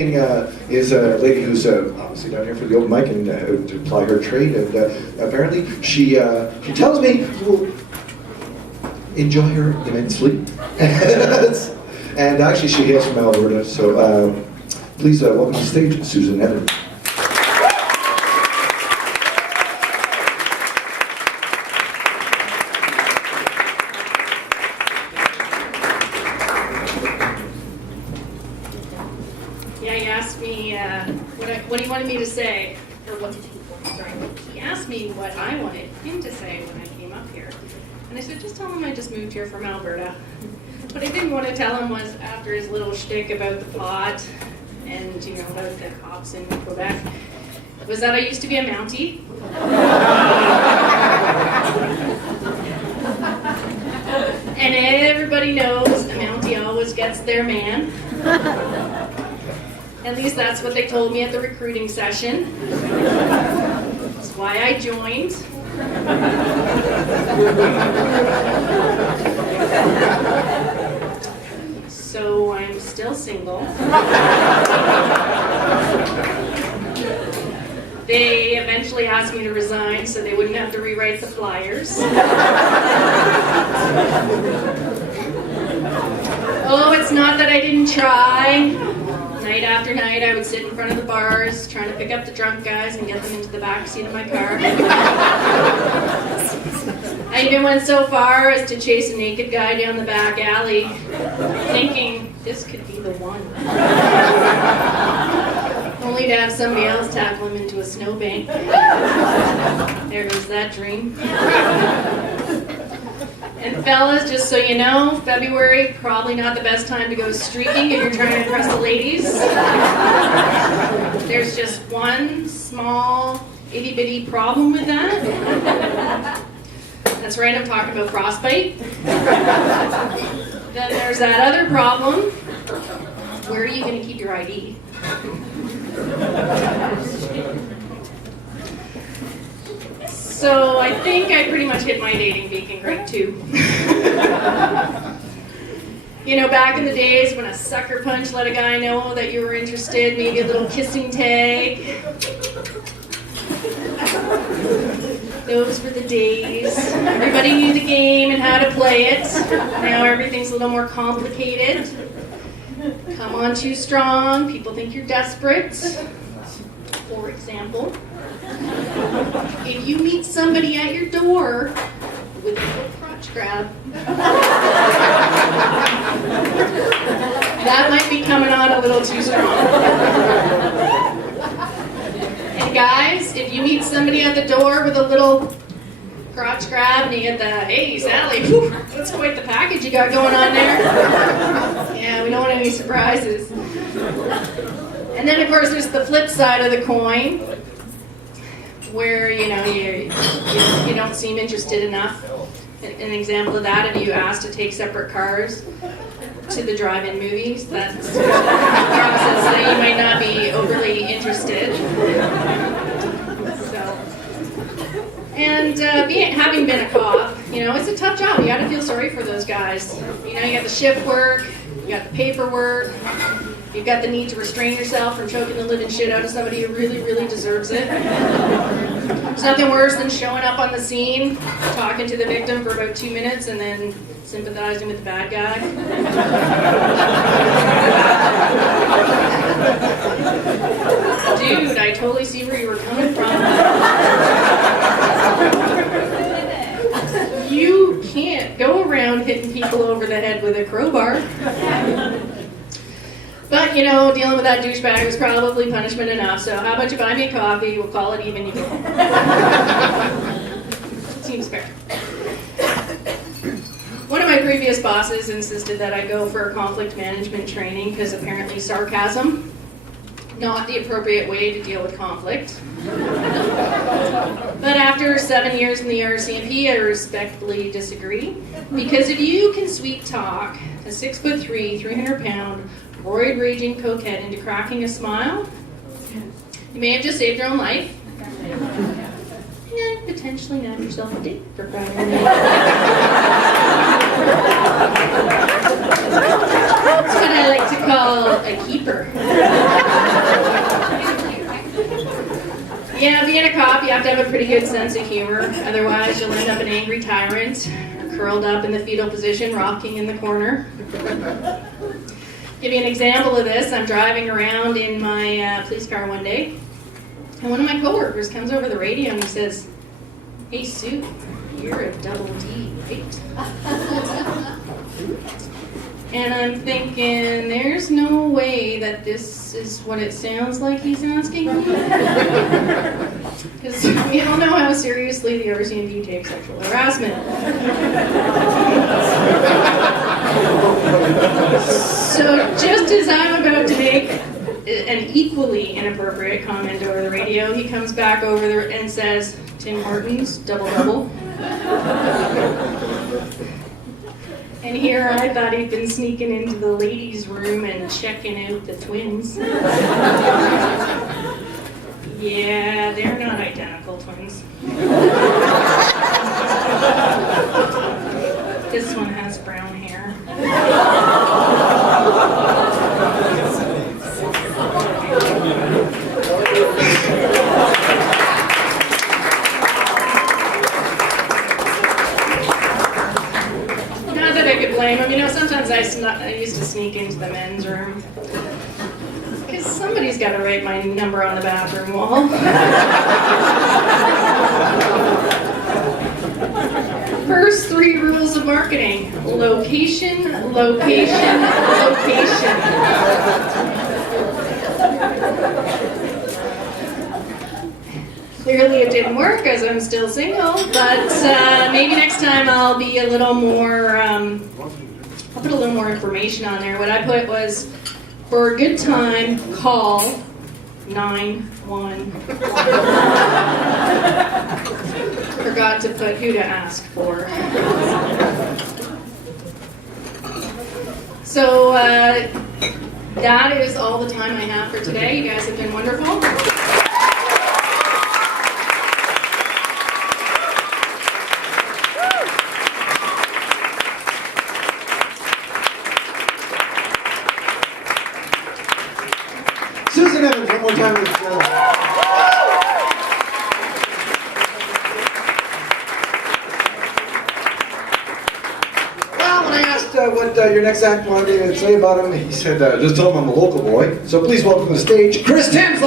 Is a lady who's obviously down here for the open mic and to apply her trade, and apparently she tells me will enjoy her immensely. And actually she hails from Alberta, so please welcome to the stage Susan Evan. Yeah, he asked me what he wanted me to say, or what did he? Sorry, he asked me what I wanted him to say when I came up here, and I said just tell him I just moved here from Alberta. What I didn't want to tell him was after his little shtick about the pot and about the cops in Quebec, was that I used to be a Mountie. And everybody knows a Mountie always gets their man. At least that's what they told me at the recruiting session. That's why I joined. So I'm still single. They eventually asked me to resign so they wouldn't have to rewrite the flyers. Oh, it's not that I didn't try. Night after night, I would sit in front of the bars, trying to pick up the drunk guys and get them into the back seat of my car. I even went so far as to chase a naked guy down the back alley, thinking this could be the one. Only to have somebody else tackle him into a snowbank. There goes that dream. And fellas, just so you know, February, probably not the best time to go streaking if you're trying to impress the ladies. There's just one small itty-bitty problem with that. That's right, I'm talking about frostbite. Then there's that other problem. Where are you going to keep your ID? So I think I pretty much hit my dating peak in grade 2. Back in the days when a sucker punch let a guy know that you were interested, maybe a little kissing tag. Those were the days. Everybody knew the game and how to play it. Now everything's a little more complicated. Come on too strong, people think you're desperate. For example, if you meet somebody at your door with a little crotch grab, that might be coming on a little too strong. And guys, if you meet somebody at the door with a little crotch grab and you get the, hey Sally, whew, that's quite the package you got going on there. Yeah, we don't want any surprises. And then of course there's the flip side of the coin, where you don't seem interested enough. An example of that, if you ask to take separate cars to the drive-in movies, that's a process that you might not be overly interested. So, and having been a cop, it's a tough job. You got to feel sorry for those guys. You got the shift work, you got the paperwork. You've got the need to restrain yourself from choking the living shit out of somebody who really, really deserves it. There's nothing worse than showing up on the scene, talking to the victim for about 2 minutes, and then sympathizing with the bad guy. Dude, I totally see where you were coming from. You can't go around hitting people over the head with a crowbar. But, dealing with that douchebag was probably punishment enough, so how about you buy me a coffee, we'll call it even, you go home. Seems fair. One of my previous bosses insisted that I go for a conflict management training because apparently sarcasm, not the appropriate way to deal with conflict. But after 7 years in the RCMP, I respectfully disagree. Because if you can sweet talk a 6'3", 300-pound, roid-raging cokehead into cracking a smile, you may have just saved your own life. And potentially nab yourself a date for Friday night. That's what I like to call a keeper. Yeah, being a cop, you have to have a pretty good sense of humor. Otherwise, you'll end up an angry tyrant, or curled up in the fetal position, rocking in the corner. Give you an example of this. I'm driving around in my police car one day, and one of my coworkers comes over the radio and he says, "Hey, Sue, you're a double D, right?" And I'm thinking, there's no way that this is what it sounds like he's asking me. Because we all know how seriously the RCMP takes sexual harassment. So just as I'm about to make an equally inappropriate comment over the radio, he comes back over there and says, "Tim Hortons, double-double." And here I thought he'd been sneaking into the ladies' room and checking out the twins. Yeah, they're not identical twins. This one has brown hair. Blame him. You know, sometimes I used to sneak into the men's room because somebody's got to write my number on the bathroom wall. First 3 rules of marketing: location, location, location. Clearly it didn't work as I'm still single, but maybe next time I'll be a little more, I'll put a little more information on there. What I put was, for a good time, call 911. Forgot to put who to ask for. So that is all the time I have for today. You guys have been wonderful. Susan Evans, one more time. Well, when I asked what your next act wanted to say about him, he said, just tell him I'm a local boy. So please welcome to the stage, Chris Timms.